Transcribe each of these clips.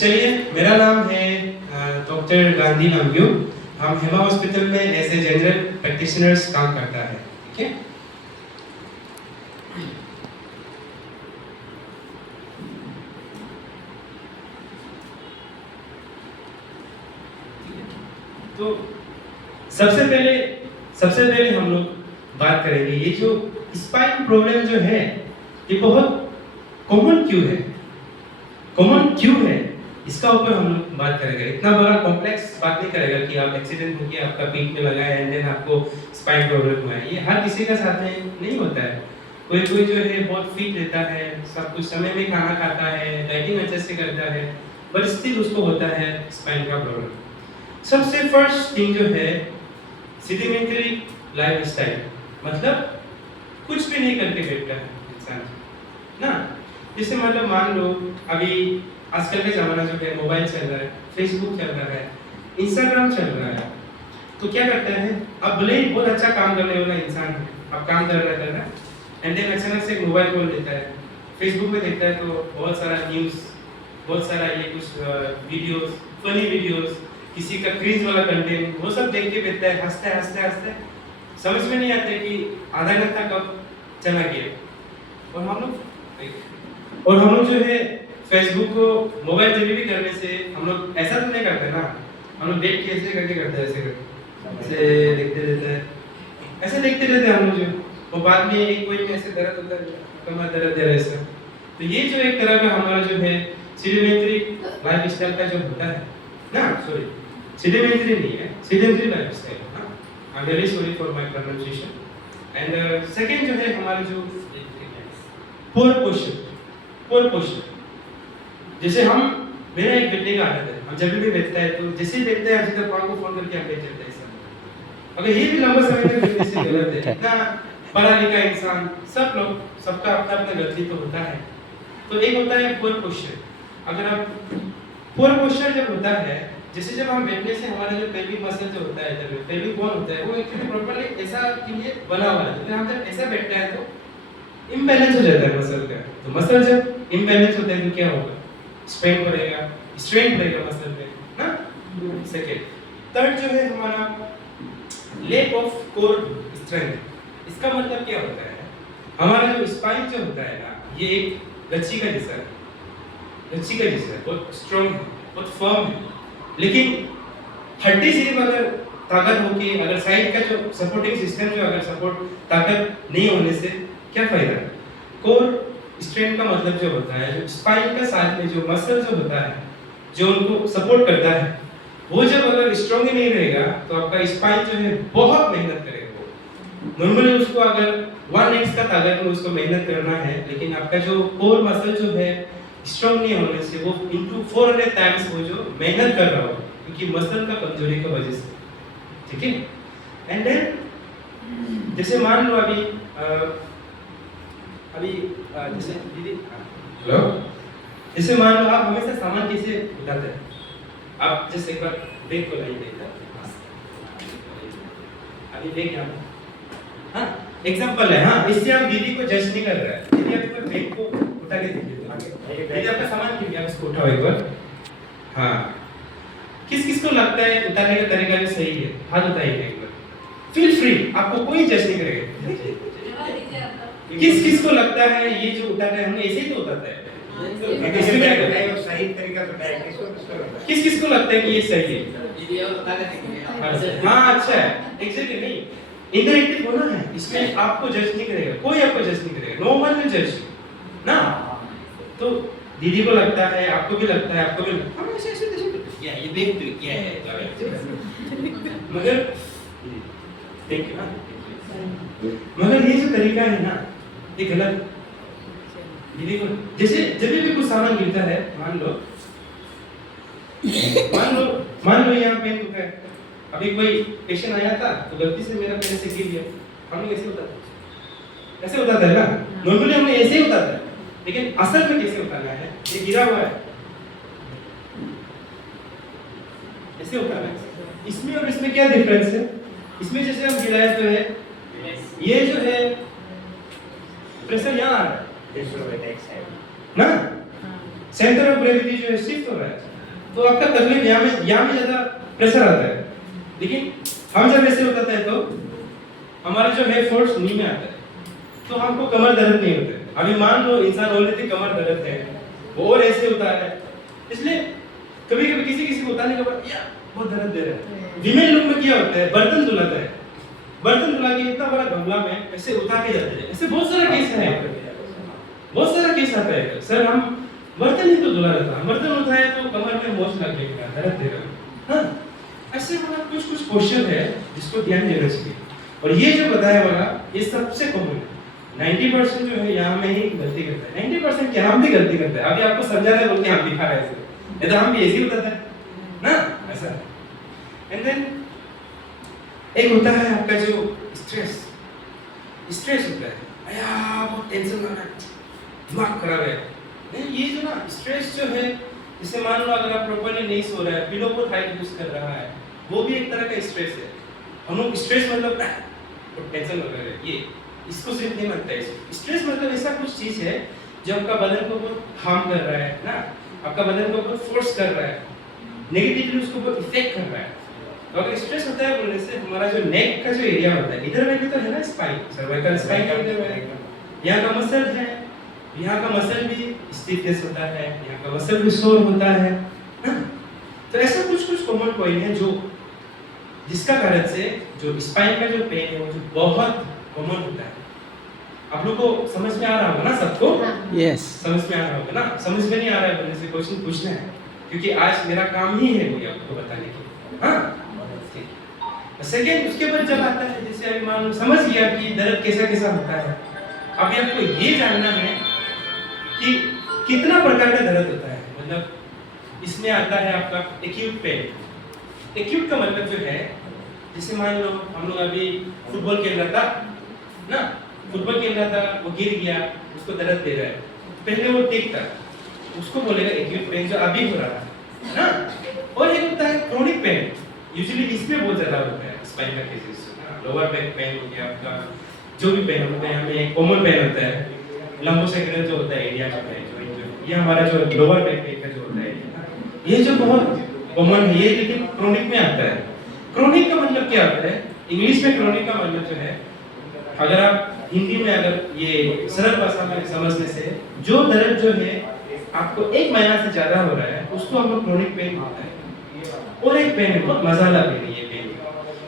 चलिए, मेरा नाम है डॉक्टर गांधी नामग्यू। हम हेमा हॉस्पिटल में एज ए जनरल प्रैक्टिशनर्स काम करता है। ठीक है, तो सबसे पहले हम लोग बात करेंगे ये जो स्पाइन प्रॉब्लम जो है ये बहुत कॉमन क्यों है इसका ऊपर हम लोग बात करेंगे। इतना बड़ा कॉम्प्लेक्स बात नहीं करेगा कि आप एक्सीडेंट हो गया, आपका पीठ में लगा है एंड देन आपको स्पाइन प्रॉब्लम हुआ है। ये हर किसी के साथ में नहीं होता है। कोई जो है बहुत फिट रहता है, सब कुछ समय में खाना खाता है, डाइटिंग अच्छे से करता है, बट स्टिल उसको होता है स्पाइन का प्रॉब्लम। सबसे फर्स्ट थिंग जो है सेडिमेंटरी लाइफस्टाइल, मतलब कुछ भी नहीं करके बैठता है इंसान ना। जैसे मतलब मान लो अभी आजकल का ज़माना जो है, मोबाइल चल रहा है, फेसबुक चल रहा है, इंस्टाग्राम चल रहा है, तो क्या करता है, अब भले ही बहुत अच्छा काम करने वाला इंसान है, अब काम कर रहा है एंड देन अचानक से मोबाइल खोल लेता है, फेसबुक में देखता है तो बहुत सारा न्यूज़, बहुत सारा ये कुछ वीडियोस, फनी वीडियोस, किसी का क्रिंज वाला कंटेंट, वो सब देख के बैठता है, हंसते समझ में नहीं आता कि आधा घंटा कब चला गया। और हम लोग जो है फेसबुक को मोबाइल डिलीवरी करने से हम लोग ऐसा तो नहीं करते ना, हम लोग देख के ऐसे करके करते हैं, ऐसे देखते रहते हैं हम लोग जो, वो बाद में एक कोई में ऐसे दर्द होता है, कमर दर्द है ऐसा। तो ये जो एक तरह का हमारा जो है सेडिमेंटरी लाइफस्टाइल का जो होता है ना, सॉरी सेडिमेंटरी नहीं है, sedentary lifestyle. I am very sorry for my pronunciation. And second जो है हमारा जो पोर पोस्चर, जैसे हम, मेरा एक बेटे का आदत है, हम जब भी बैठता है तो जैसे ही देखते हैं सीधा पाँव को फोन करके हम बैठ जाते हैं सब। अगर ये भी लंबा समय तक बैठने से गलत है। इतना पढ़ा लिखा इंसान, सब लोग, सबका अपना अपना गलती तो होता है। तो एक होता है पोर पोस्चर। अगर आप पोर पोस्चर जब होता है, जैसे जब हम बैठने से हमारा जो पेल्विक मसल जो होता है, जब पेल्विक बोन होता है, वो एक्चुअली प्रॉपर्ली ऐसा के लिए बना हुआ है। तो हम जब ऐसा बैठते हैं तो इम्बैलेंस हो जाता है मसल का। तो मसल जब इम्बैलेंस होता है तो क्या होगा, स्ट्रेन पड़ेगा मसल पे ना। सेकंड, थर्ड जो है हमारा लैक ऑफ कोर स्ट्रेंथ। इसका मतलब क्या होता है, हमारा जो स्पाइन जो होता है ना, ये एक लच्छी का जैसा है, बहुत स्ट्रांग है, बहुत फर्म है, लेकिन हड्डी सिर्फ अगर ताकत होके, अगर साइड का जो सपोर्टिंग सिस्टम जो अगर सपोर्ट ताकत नहीं होने से क्या फायदा। कोर स्ट्रेंथ का मतलब जो होता है, जो स्पाइन का साथ में जो मसल जो होता है, जो उनको सपोर्ट करता है, वो जब अगर स्ट्रांग ही नहीं रहेगा तो आपका स्पाइन जो है बहुत मेहनत करेगा। नॉर्मली उसको अगर 1x का ताकत में उसको मेहनत करना है, लेकिन आपका जो कोर मसल जो है स्ट्रांग नहीं होने से वो इनटू 400 टाइम्स वो जो मेहनत कर रहा होगा, क्योंकि मसल का कमजोरी की वजह से। ठीक है, एंड देन जैसे मान लो अभी जैसे दीदी, हेलो, जैसे मान लो आप हमेशा सामान कैसे उठाते हैं, आप जैसे एक बार बैग को लाइए, अभी बैग यहाँ, हाँ एग्जांपल है, हाँ इससे आप दीदी को जज नहीं कर रहे हैं। दीदी आप एक बार बैग को उठा के देखिए, दीदी आपका सामान क्यों आप इसको उठाओ एक बार। हाँ, किस को लगता है उतारने का तरीका जो सही है, हाथ उठाइए एक बार, फील फ्री, आपको कोई जज नहीं करेगा। किस को लगता है ये जो उतारना है हमने ऐसे ही तो उतारता है, इसमें क्या करना है, सही तरीका बताया, किस को लगता है कि ये सही है। हाँ अच्छा है, एग्जैक्टली नहीं, इंटरैक्टिव होना है, इसमें आपको जज नहीं करेगा, कोई आपको जज नहीं करेगा, नो वन विल जज ना। तो दीदी को लगता है, आपको भी लगता है, आपको भी लगता है, ऐसे क्या ये देख तो क्या है, मगर देखिए ना, मगर ये जो तरीका है ना, ये गलत। दीदी को जैसे जब भी कुछ सामान गिरता है, मान लो यहाँ पेन दुखा है, अभी कोई पेशेंट आया था तो गलती से मेरा पेन से गिर गया, हम लोग ऐसे उतारते हैं ना, नॉर्मली हमने ऐसे ही उतारते हैं, लेकिन असल में कैसे उतारना है, ये गिरा हुआ है ऐसे उतारना है। इसमें और इसमें क्या डिफरेंस है, इसमें जैसे हम गिराए तो है, ये जो है प्रेशर यहाँ आ रहा है ना, सेंटर ऑफ ग्रेविटी जो है शिफ्ट हो रहा है, तो आपका तकलीफ यहाँ में ज़्यादा प्रेशर आता है। लेकिन हम जब ऐसे होता है तो हमारा जो है फोर्स नी में आता है, तो हमको कमर दर्द नहीं होता है। अभी मान लो इंसान ऑलरेडी कमर दर्द है, वो और ऐसे होता है, इसलिए कभी कभी किसी को बताने के बाद या बहुत दर्द दे रहा है। विमेन लोग में क्या होता है, बर्तन धुलाता है, बर्तन धुला के इतना बड़ा गमला में ऐसे उठा के जाते हैं। ऐसे बहुत सारा केस है, बहुत सारा केस आता है। सर हम बर्तन ही तो धुला रहा था, बर्तन उठाया तो कमर में मोच लग गया, दर्द दे रहा। हाँ, ऐसे वाला कुछ क्वेश्चन है जिसको ध्यान देना चाहिए। और ये जो बताया वाला ये सबसे कॉमन है। 90% जो है यहाँ में ही गलती करता है। 90% क्या, हम भी गलती करते हैं। अभी आपको समझाना है बोल के हम दिखा रहे हैं, नहीं तो हम भी ऐसे ही बताते हैं ना, ऐसा। एंड देन एक होता है आपका जो स्ट्रेस होता है, अया बहुत टेंशन लग रहा है, दिमाग खराब है। नहीं, ये जो ना स्ट्रेस जो है, जैसे मान लो अगर आप प्रॉपर्ली नहीं सो रहा है, पिलो को टाइट यूज कर रहा है, वो भी एक तरह का स्ट्रेस है। हम लोग स्ट्रेस मतलब टेंशन लग रहा है, ये इसको सिर्फ नहीं मानता है। स्ट्रेस मतलब ऐसा कुछ चीज है जो आपका बदन को बहुत हार्म कर रहा है ना, आपका बदन को बहुत फोर्स कर रहा है, नेगेटिवली उसको बहुत इफेक्ट कर रहा है। तो अगर स्ट्रेस होता है बोलने से हमारा जो नेक का जो एरिया होता है, इधर में भी तो है ना स्पाइन, सर्वाइकल स्पाइन का इधर में यहाँ का मसल है, यहाँ का मसल भी स्टिफनेस होता है, यहाँ का मसल भी सोर होता है ना। तो ऐसा कुछ कॉमन पॉइंट है जो जिसका कारण से जो स्पाइन का जो पेन है वो जो बहुत कॉमन होता है। आप लोग को समझ में आ रहा होगा ना सबको? यस, समझ में आ रहा होगा ना। समझ में नहीं आ रहा है बोलने से क्वेश्चन पूछना है, क्योंकि आज मेरा काम ही है वो आपको बताने की। हाँ, सेकेंड उसके बाद जब आता है, जैसे अभी मान लो समझ गया कि दर्द कैसा कैसा होता है। अभी आपको ये जानना है कि कितना प्रकार का दर्द होता है। मतलब इसमें आता है आपका एक्यूट पेन। एक्यूट का मतलब जो है, जैसे मान लो हम लोग अभी फुटबॉल खेल रहा था ना, फुटबॉल खेल रहा था, वो गिर गया, उसको दर्द दे रहा है, पहले वो ठीक था, उसको बोलेगा एक्यूट पेन जो अभी हो रहा है ना। और एक होता है क्रोनिक पेन, यूजुअली इसमें बहुत ज्यादा होता है स्पाइन का केसेस। लोअर बैक पेन हो गया आपका, जो भी पेन होता है, हमें कॉमन पेन होता है, लंबोसेक्युलर जो होता है एरिया जो है, ये हमारा जो लोअर बैक पेन का जो होता है, ये जो बहुत कॉमन है, ये लेकिन क्रोनिक में आता है। क्रोनिक का मतलब क्या होता है, इंग्लिश में क्रोनिक का मतलब जो है, अगर आप हिंदी में अगर ये सरल भाषा में समझने से, जो दर्द जो है आपको 1 महीना से ज्यादा हो रहा है, उसको हम लोग क्रोनिक पेन बोलते हैं। और एक पेन है, बहुत मसाला पेन है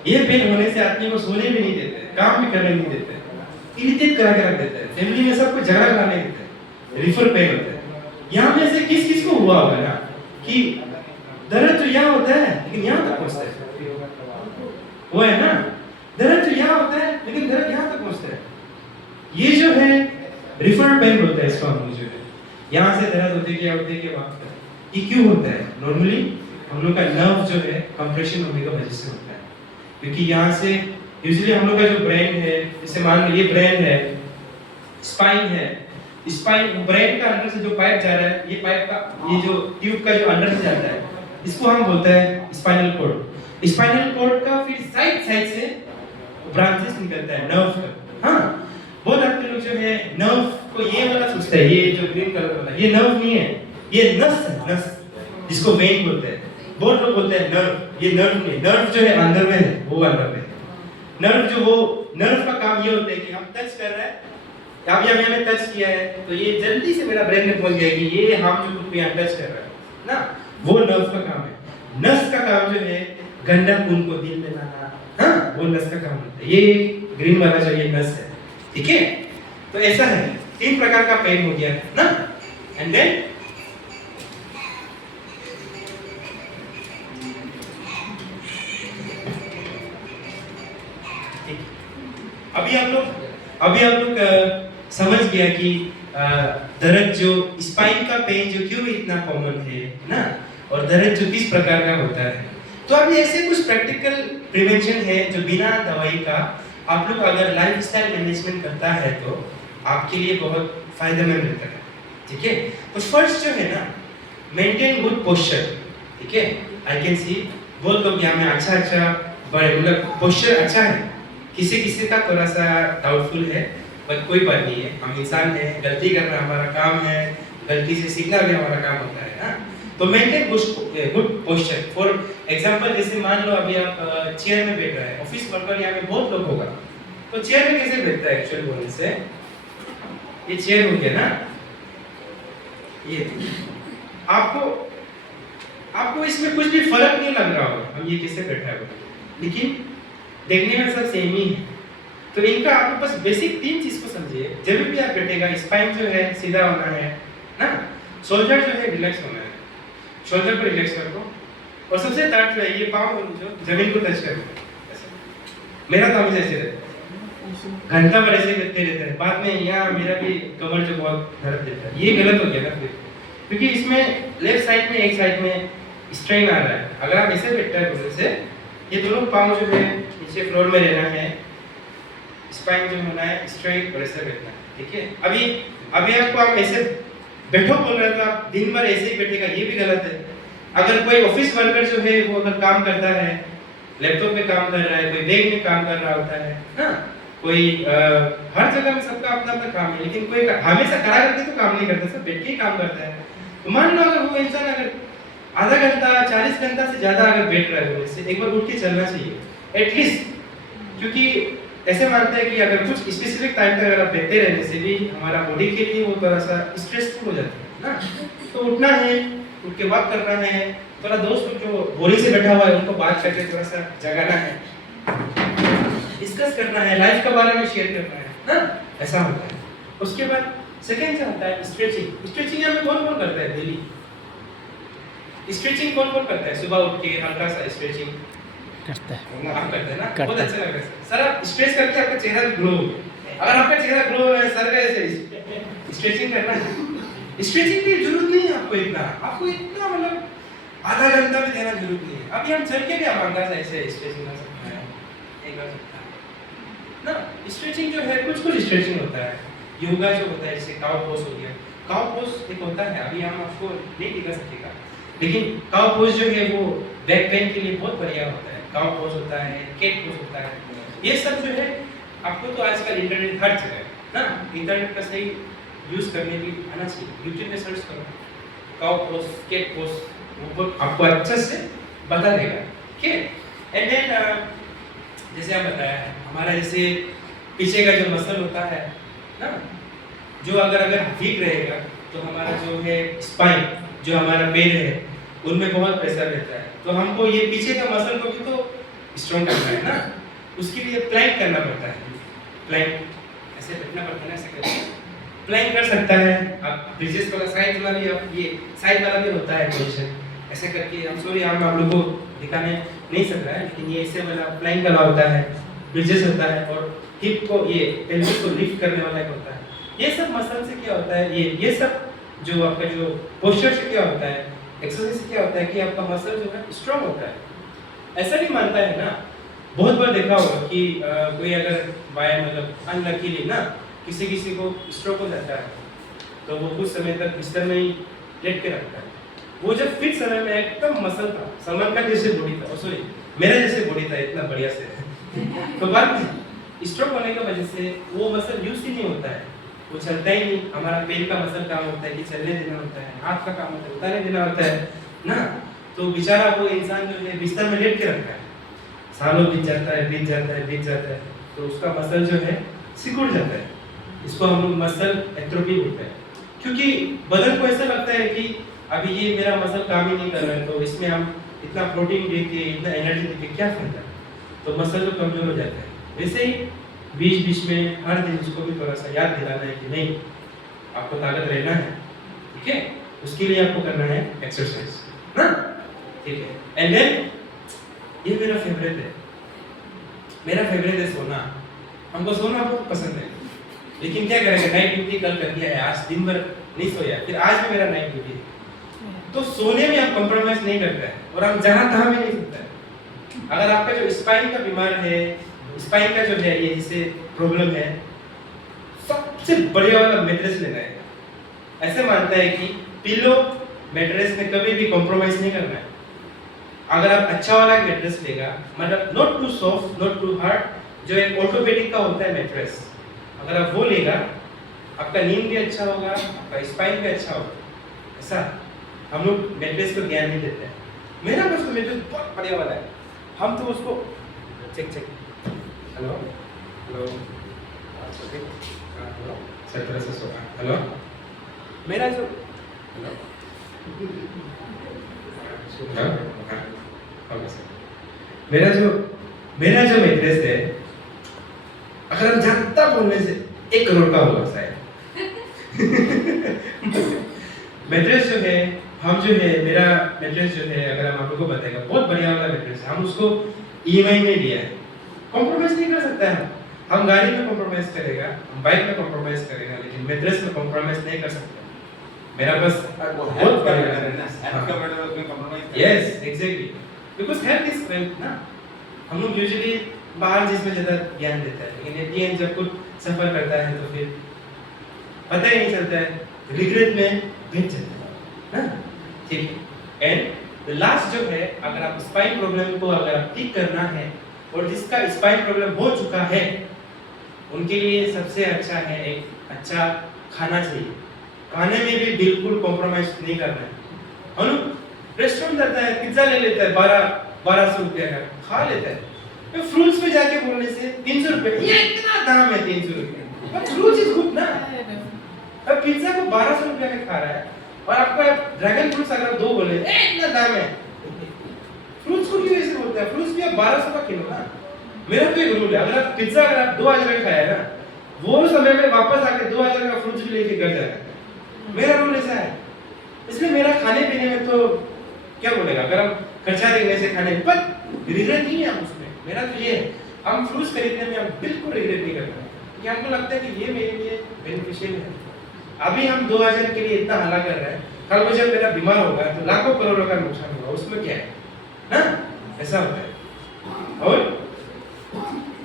ये पेन होने से आदमी को सोने भी नहीं देते, काम भी करने नहीं देते, इरिटेट करा के रख देते हैं, फैमिली में सबको झगड़ा कराने देते हैं, रिफर पेन होता है। यहाँ में से किस को हुआ होगा ना कि दर्द तो यहाँ होता है लेकिन यहाँ तक पहुँचता है, वो है ना, दर्द तो यहाँ होता है लेकिन दर्द यहाँ तक पहुँचता है। ये जो है रिफर पेन होता है, इसका हम जो है यहाँ से दर्द होते क्या वहाँ तक। ये क्यों होता है? नॉर्मली हम लोग का नर्व जो है कंप्रेशन होने की वजह से होता है, क्योंकि यहाँ से यूजुअली हम लोग का जो ब्रेन है, जैसे मान लो ये ब्रेन है, स्पाइन है, स्पाइन ब्रेन का अंदर से जो पाइप जा रहा है, ये पाइप का ये जो ट्यूब का जो अंदर से जाता है, इसको हम बोलते हैं स्पाइनल कॉर्ड। स्पाइनल कॉर्ड का फिर साइड से ब्रांचेस निकलता है नर्व का। हाँ, बहुत आदमी लोग जो है नर्व को ये वाला सोचता है, ये जो ग्रीन कलर वाला, ये नर्व नहीं है, ये नस है, नस जिसको वेन बोलते हैं। बहुत लोग बोलते हैं नर्व, ये नर्व नहीं, नर्व जो है अंदर में है, वो अंदर में। नर्व जो वो नर्व का काम ये होता है कि हम टच कर रहे हैं, अभी हमने टच किया है तो ये जल्दी से मेरा ब्रेन में पहुंच गया कि ये हम जो कुछ यहाँ टच कर रहे हैं ना, वो नर्व का काम है। नस का काम जो है गंदा खून को दिल में लाना, हाँ, वो नस का काम होता है। ये ग्रीन वाला जो ये नस है, ठीक है। तो ऐसा है, 3 प्रकार का पेन हो गया ना। एंड देन अभी आप लोग समझ गया कि दर्द जो स्पाइन का पेन जो क्यों इतना कॉमन है ना, और दर्द जो किस प्रकार का होता है। तो अभी ऐसे कुछ प्रैक्टिकल प्रिवेंशन है जो बिना दवाई का आप लोग अगर लाइफस्टाइल मैनेजमेंट करता है तो आपके लिए बहुत फायदेमंद रहता है, ठीक है। तो फर्स्ट जो है ना, मेंटेन गुड पोस्चर, ठीक है। आई कैन सी बहुत लोग यहाँ में अच्छा बड़े मतलब पोस्चर अच्छा है, किसी का थोड़ा सा डाउटफुल है, पर कोई बात नहीं है, हम इंसान हैं, गलती करना हमारा काम है, गलती से सीखना भी हमारा काम होता है ना। तो maintain good posture. For example जैसे मान लो अभी आप चेयर में बैठ रहे हैं, ऑफिस वर्कर यहाँ में बहुत लोग होगा, तो चेयर में कैसे बैठता है एक्चुअली बोलने से, ये चेयर हो गया ना, ये आपको इसमें कुछ भी फर्क नहीं लग रहा होगा हम ये कैसे बैठा है, लेकिन देखने में सब सेम ही है। तो इनका आपको बस बेसिक 3 चीज को समझिए। जब भी आप बैठेगा स्पाइन जो है सीधा होना है ना, शोल्डर जो है रिलैक्स होना है, शोल्डर को रिलैक्स कर दो, और सबसे थर्ड जो है ये पाँव जो जमीन को टच कर दो। मेरा तो हमेशा ऐसे रहता है, घंटा भर ऐसे करते रहते हैं, बाद में यहाँ मेरा भी कमर जो बहुत दर्द देता है, ये गलत हो गया ना फिर, क्योंकि इसमें लेफ्ट साइड में एक साइड में स्ट्रेन आ रहा है। अगर आप ऐसे बैठते हैं बोलने से, ये दोनों पाँव जो है नीचे फ्लोर में रहना है, स्पाइन जो होना है स्ट्रेट और ऐसे बैठना है, ठीक है। अभी आपको आप ऐसे बैठो बोल रहे थे, आप दिन भर ऐसे ही बैठेगा, ये भी गलत है। अगर कोई ऑफिस वर्कर जो है वो अगर काम करता है, लैपटॉप पे काम कर रहा है, कोई बैग में काम कर रहा होता है ना, कोई हर जगह में सबका अपना अपना काम है, लेकिन कोई हमेशा खड़ा करके तो काम नहीं करता, सब बैठ के ही काम करता है। तो मान लो अगर वो इंसान अगर आधा घंटा 40 घंटा से ज्यादा अगर बैठ रहा है, वैसे एक बार उठ के चलना चाहिए एटलीस्ट, क्योंकि ऐसे मानते हैं कि अगर कुछ स्पेसिफिक टाइम तक अगर आप बैठते रहने से भी हमारा बॉडी के लिए वो थोड़ा सा स्ट्रेसफुल हो जाता है ना, तो उठना है, उठ के वॉक करना है, थोड़ा दोस्त जो बोरी से बैठा हुआ है उनको बात करके थोड़ा सा जगाना है, डिस्कस करना है, लाइफ के बारे में शेयर करना है ना, ऐसा होता है। उसके बाद सेकंड क्या होता है, स्ट्रेचिंग। स्ट्रेचिंग हमें कौन कौन करता है डेली? स्ट्रेचिंग कौन कौन करता है? सुबह उठ के हल्का सा स्ट्रेचिंग करता है, आप करते हैं ना, करता बहुत है। अच्छा लग रहा है सर। आप स्ट्रेच करके आपका चेहरा ग्लो, अगर आपका चेहरा ग्लो है सर का ऐसे स्ट्रेचिंग करना है, स्ट्रेचिंग की जरूरत नहीं है आपको इतना मतलब आधा घंटा भी देना जरूरत नहीं है। अभी हम चल के भी आप अंदाजा ऐसे स्ट्रेचिंग कर सकते हैं, एक कर सकता है ना। स्ट्रेचिंग जो है कुछ स्ट्रेचिंग होता है, योगा जो होता है जैसे काउ पोज हो गया, काउ पोज एक होता है, अभी हम आपको नहीं दिखा सकेगा, लेकिन काउ पोज जो है वो बैक पेन के लिए बहुत बढ़िया होता है। काउ पोज होता है, केट पोज होता है, ये सब जो है आपको तो आजकल इंटरनेट हर जगह है ना, इंटरनेट का सही यूज करने की आना चाहिए। यूट्यूब में सर्च करो काउ पोज, केट पोज, वो आपको अच्छे से बता देगा, ठीक है। एंड देन जैसे आप बताया हमारा जैसे पीछे का जो मसल होता है ना, जो अगर वीक रहेगा तो हमारा जो है स्पाइन, जो हमारा पैर है उनमें बहुत प्रेशर रहता है, तो हमको ये पीछे का मसल को भी तो स्ट्रॉन्ग करना है ना, उसके लिए प्लैंक करना पड़ता है। प्लैंक ऐसे बैठना पड़ता है ना, ऐसे करके प्लैंक कर सकता है आप। ब्रिजेस वाला साइड वाला भी, आप ये साइड वाला भी होता है पोजीशन, ऐसे करके हम सॉरी हम आप लोगों को दिखाने नहीं सक रहा है, लेकिन ये ऐसे वाला प्लैंक वाला होता है, ब्रिजेस होता है, और हिप को ये पेल्विस को लिफ्ट करने वाला एक होता है। ये सब मसल से क्या होता है, ये सब जो आपका जो पोस्चर से क्या होता है, एक्सरसाइज से क्या होता है कि आपका मसल जो है स्ट्रांग होता है। ऐसा नहीं मानता है ना, बहुत बार देखा होगा कि कोई अगर बाय मतलब अनलकीली ना किसी को स्ट्रोक हो जाता है, तो वो कुछ समय तक बिस्तर में ही लेट के रखता है। वो जब फिट समय में एकदम मसल था, सलमान का जैसे बॉडी था, सॉरी मेरा जैसे बॉडी था इतना बढ़िया से तो बात स्ट्रोक होने की वजह से वो मसल यूज ही नहीं होता है, वो चलता ही नहीं। हमारा पैर का मसल काम होता है कि चलने देना होता है, हाथ का काम होता है उतारने देना होता है ना, तो बेचारा वो इंसान जो है बिस्तर में लेट के रखता है, सालों बीत जाता है, तो उसका मसल जो है सिकुड़ जाता है। इसको हम लोग मसल एट्रोफी बोलते हैं, क्योंकि बदन को ऐसा लगता है कि अभी ये मेरा मसल काम ही नहीं कर रहा है, तो इसमें हम इतना प्रोटीन दे के इतना एनर्जी दे के क्या फायदा, तो मसल जो कमजोर हो जाता है। वैसे ही बीच में हर दिन उसको भी थोड़ा सा याद दिलाना है कि नहीं आपको ताकत रहना है, ठीक है, उसके लिए आपको करना है एक्सरसाइज ना, ठीक है। एंड देन ये मेरा फेवरेट है सोना। हमको सोना बहुत पसंद है, लेकिन क्या करेंगे, नाइट ड्यूटी कल कर दिया है, आज दिन भर नहीं सोया, फिर आज भी मेरा नाइट ड्यूटी है, तो सोने में आप कॉम्प्रोमाइज नहीं करते हैं, और हम जहां तहां भी नहीं सोते हैं। अगर आपका जो स्पाइन का बीमार है, स्पाइन का जो है ये जिसे प्रॉब्लम है, सबसे बढ़िया वाला मैट्रेस लेना है। ऐसे मानता है कि पिलो मैट्रेस में कभी भी कॉम्प्रोमाइज नहीं करना है। अगर आप अच्छा वाला मैट्रेस लेगा, मतलब not too soft not too hard, जो एक ऑर्थोपेडिक का होता है मैट्रेस, अगर आप वो लेगा आपका नींद भी अच्छा होगा, आपका स्पाइन भी अच्छा होगा। ऐसा हम लोग मैट्रेस को ज्ञान नहीं देते हैं। मेरा बस तो मैट्रेस बहुत बढ़िया वाला है, हम तो उसको check hello hello hello sir तरह से सोना हेलो मेरा जो हेलो मेरा जो मैट्रेस है, अगर हम जानता बोलने से 1 करोड़ का होगा शायद। मैट्रेस जो है, हम जो है मेरा मैट्रेस जो है, अगर हम आप लोगों को बताएगा बहुत बढ़िया वाला मैट्रेस है। हम उसको ईएमआई में लिया है, कॉम्प्रोमाइज नहीं कर सकता है। हम गाड़ी में कॉम्प्रोमाइज करेगा, हम बाइक में कॉम्प्रोमाइज करेगा, लेकिन मैट्रेस में कॉम्प्रोमाइज नहीं कर सकता। मेरा बस बहुत बढ़िया है ना, हेल्थ का मतलब में compromise yes exactly, because health is wealth ना। हम लोग यूजुअली बाहर जिसमें ज्यादा ध्यान देता है, लेकिन एट द एंड जब कुछ सफर करता है तो फिर पता ही नहीं चलता है, रिग्रेट में बीत जाता है ना। ठीक है, एंड द लास्ट जो है, अगर आप स्पाइन प्रॉब्लम को अगर आप ठीक करना है और जिसका स्पाइन प्रॉब्लम हो चुका है, उनके लिए सबसे अच्छा है एक अच्छा खाना चाहिए। खाने में भी बिल्कुल कॉम्प्रोमाइज नहीं करना है। हम लोग रेस्टोरेंट जाता है, पिज्जा ले लेता है 1200 रुपया का, खा लेता है। तो फ्रूट्स पे जाके बोलने से 300 रुपये, ये इतना दाम है 300 रुपये, बट फ्रूट्स इज गुड ना। अब पिज्जा को 1200 रुपये का खा रहा है और आपका ड्रैगन फ्रूट्स अगर 2 बोले इतना दाम है, फ्रूट्स को क्यों ऐसे बोलते हैं? फ्रूट्स भी आप 1200 का किलो ना। मेरा तो एक रूल है, अगर आप पिज्जा अगर आप 2000 का खाया ना, वो समय में वापस आके 2000 का फ्रूट्स भी लेके घर जाएगा। मेरा रूल ऐसा है, इसलिए मेरा खाने पीने में तो क्या बोलेगा, अगर हम खर्चा देंगे से खाने पर रिग्रेट नहीं है हम उसमें। मेरा तो ये है, हम फ्रूट्स खरीदने में हम बिल्कुल रिग्रेट नहीं करते, कि हमको लगता है कि ये मेरे लिए बेनिफिशियल है। अभी हम 2000 के लिए इतना हल्ला कर रहे हैं, कल को जब मेरा बीमार होगा तो लाखों करोड़ों का नुकसान होगा, उसमें क्या है ना, ऐसा होता है। और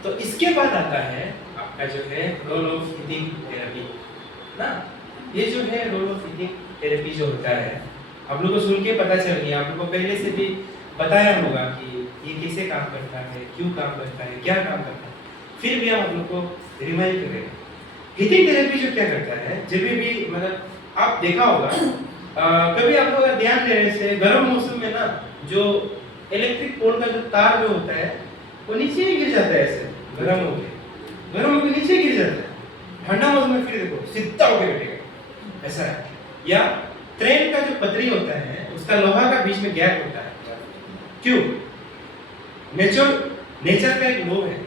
तो इसके बाद आता है आपका जो है रोल ऑफ ईटिंग थेरेपी ना। ये जो है रोल ऑफ ईटिंग थेरेपी जो होता है, आप लोगों को सुन के पता चल गया, आप लोगों को पहले से भी बताया होगा कि ये कैसे काम करता है, क्यों काम करता है, क्या काम करता है, फिर भी हम आप लोग को रिमाइंड करेंगे। हीटिंग थेरेपी जो क्या करता है, जब भी मतलब आप देखा होगा कभी आप लोग ध्यान देने से गर्म मौसम में ना जो इलेक्ट्रिक पोल का जो तार जो होता है वो नीचे ही गिर जाता है, ऐसे गर्म होके नीचे गिर जाता है। ठंडा मौसम में फिर देखो सीधा होके बैठेगा, ऐसा है। या ट्रेन का जो पटरी होता है उसका लोहा का बीच में गैप होता है, क्यों? नेचर का एक लॉ है,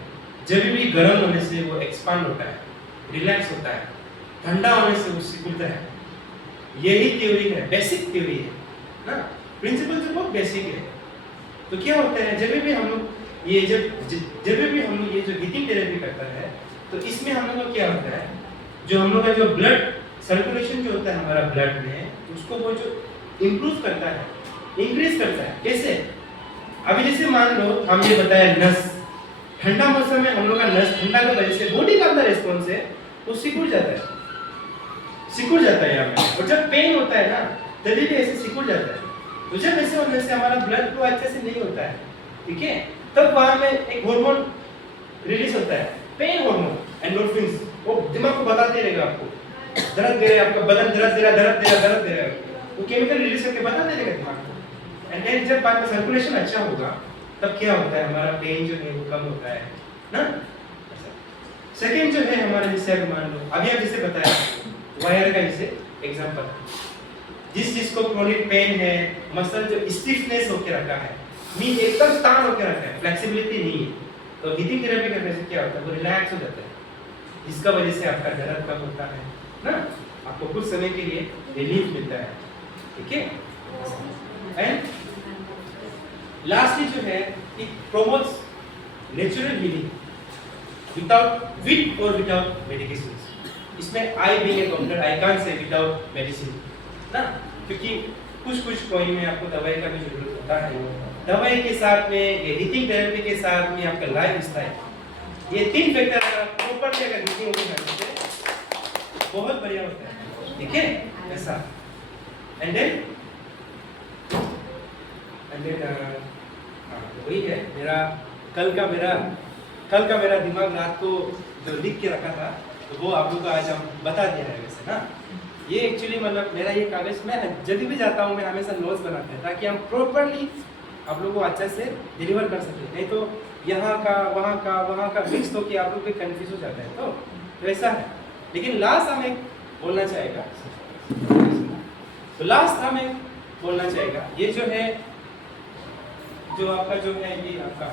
जब भी गर्म होने से वो एक्सपांड होता है, रिलैक्स होता है, ठंडा होने से वो सिकुड़ता है। यही थ्योरी है, बेसिक थ्योरी है ना, प्रिंसिपल तो बहुत बेसिक है। तो क्या होता है, जब भी हम लोग ये जो हीटिंग थेरेपी करता है, तो इसमें हम लोग को क्या होता है, जो हम लोग का जो ब्लड सर्कुलेशन जो होता है हमारा ब्लड में, उसको वो जो इंप्रूव करता है, इंक्रीज करता है। कैसे? अभी जैसे मान लो हम ये बताया नस, ठंडा मौसम में हम लोग का नस ठंडा की वजह से बॉडी का अंदर रिस्पॉन्स है वो सिकुड़ जाता है यहाँ पे, और जब पेन होता है ना तभी भी ऐसे सिकुड़ जाता है। तो जब ऐसे होने से हमारा ब्लड फ्लो अच्छे से नहीं होता है, ठीक है, तब वहां में एक हार्मोन रिलीज होता है, पेन हार्मोन एंडोर्फिन्स, वो दिमाग को बताते रहेगा आपको दर्द दे रहा है, आपका बदन दर्द दे रहा है, वो केमिकल रिलीज करके बताते रहेगा दिमाग को। एंड देन जब बाद में सर्कुलेशन अच्छा होगा तब क्या होता है, हमारा पेन जो है वो कम होता है ना। सेकंड जो है हमारा, जैसे मान लो अभी आप जैसे बताया वायर का जैसे एग्जांपल, जिसको क्रोनिक पेन है, मसल जो स्टिफनेस होके रखा है, नी एकदम तान होके रखा है, फ्लेक्सिबिलिटी नहीं है, तो हीटिंग थेरेपी करने से क्या होता है, वो रिलैक्स हो जाता है, जिसका वजह से आपका दर्द कम होता है ना, आपको कुछ समय के लिए रिलीफ मिलता है, ठीक है। एंड लास्टली जो है it promotes natural healing without medication. इसमें I being a doctor I can't say without medicine ना, क्योंकि कुछ कोई में आपको दवाई का भी जरूरत होता है। दवाई के साथ में, ये हीटिंग थेरेपी के साथ में आपका लाइफ स्टाइल, ये 3 फैक्टर अगर प्रॉपर्ली अगर हीटिंग होगी तो बहुत बढ़िया होता है, ठीक है, ऐसा। एंड देन वही है मेरा कल का मेरा दिमाग रात को जो लिख के रखा था, तो वो आप लोग को आज हम बता दिया है वैसे ना। ये एक्चुअली मतलब मेरा ये कागज मैं जब भी जाता हूँ मैं हमेशा नोट्स बनाता हूँ ताकि हम प्रॉपरली आप लोगों को अच्छे से डिलीवर कर सकें, नहीं तो यहाँ का मिक्स हो के आप लोग भी कंफ्यूज हो जाता है। तो ऐसा है। लेकिन लास्ट हम एक बोलना चाहेगा, तो लास्ट हम एक बोलना चाहेगा, ये जो है जो आपका जो है ये आपका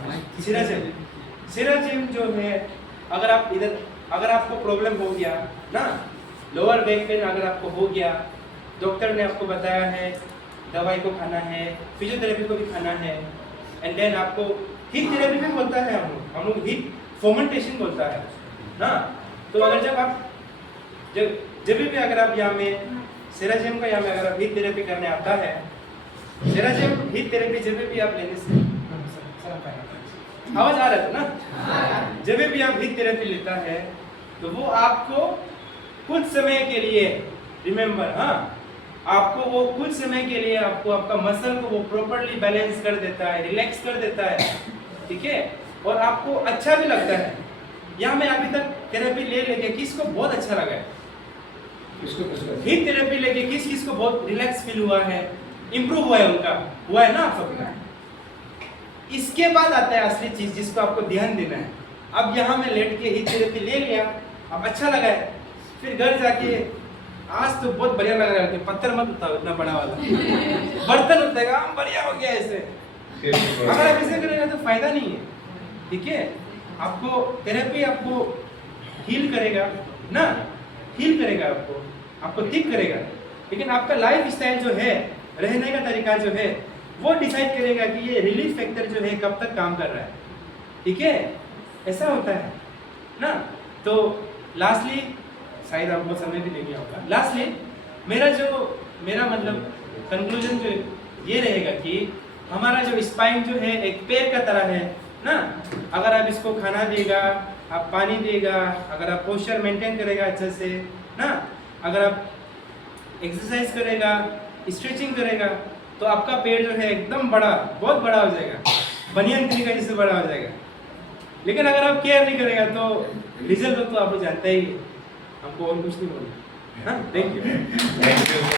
सिराजिम जो है, अगर आप इधर अगर आपको प्रॉब्लम हो गया ना, लोअर बैक पेन अगर आपको हो गया, डॉक्टर ने आपको बताया है दवाई को खाना है, फिजियोथेरेपी को भी खाना है, एंड देन आपको हीट थेरेपी भी बोलता है, हम लोग हीट फोमेंटेशन बोलता है ना। तो अगर जब भी अगर आप यहाँ में सेराजिम का यहाँ में अगर आप हीट थेरेपी करने आता है, सेराजिम हीट थेरेपी जब भी आप लेने से आवाज आ रहा था ना, जब भी आप हीट थेरेपी लेता है तो वो आपको कुछ समय के लिए रिमेम्बर, हाँ, आपको वो कुछ समय के लिए आपको आपका मसल को वो प्रॉपर्ली बैलेंस कर देता है, रिलैक्स कर देता है, ठीक है, और आपको अच्छा भी लगता है। यहाँ में अभी तक थेरेपी लेके किसको बहुत अच्छा लगा है, हीट थेरेपी लेके किस को बहुत रिलैक्स फील हुआ है, इंप्रूव हुआ है, उनका हुआ है ना आप सबका। इसके बाद आता है असली चीज जिसको आपको ध्यान देना है। अब यहाँ में लेट के हीट थेरेपी ले लिया, अब अच्छा लगा है, फिर घर जाके आज तो बहुत बढ़िया लग रहा है, पत्थर मत उठाओ इतना बड़ा वाला बर्तन उठाएगा, बढ़िया हो गया ऐसे। अगर आप ऐसे करेंगे तो फायदा नहीं है, ठीक है। आपको थेरेपी आपको हील करेगा ना, हील करेगा, आपको ठीक करेगा, लेकिन आपका लाइफ स्टाइल जो है, रहने का तरीका जो है, वो डिसाइड करेगा कि ये रिलीफ फैक्टर जो है कब तक काम कर रहा है, ठीक है। ऐसा होता है ना। तो लास्टली शायद आपको समय भी लेंगे होगा, लास्टली मेरा मतलब कंक्लूजन जो ये रहेगा कि हमारा जो स्पाइन जो है एक पैर का तरह है ना। अगर आप इसको खाना देगा, आप पानी देगा, अगर आप पोस्चर मेंटेन करेगा अच्छे से ना, अगर आप एक्सरसाइज करेगा, स्ट्रेचिंग करेगा, तो आपका पेड़ जो है एकदम बड़ा, बहुत बड़ा हो जाएगा, बनियान ट्री का जैसे बड़ा हो जाएगा। लेकिन अगर आप केयर नहीं करेगा तो रिजल्ट तो आप जानते ही, हमको और कुछ नहीं बोलना। हाँ, थैंक यू।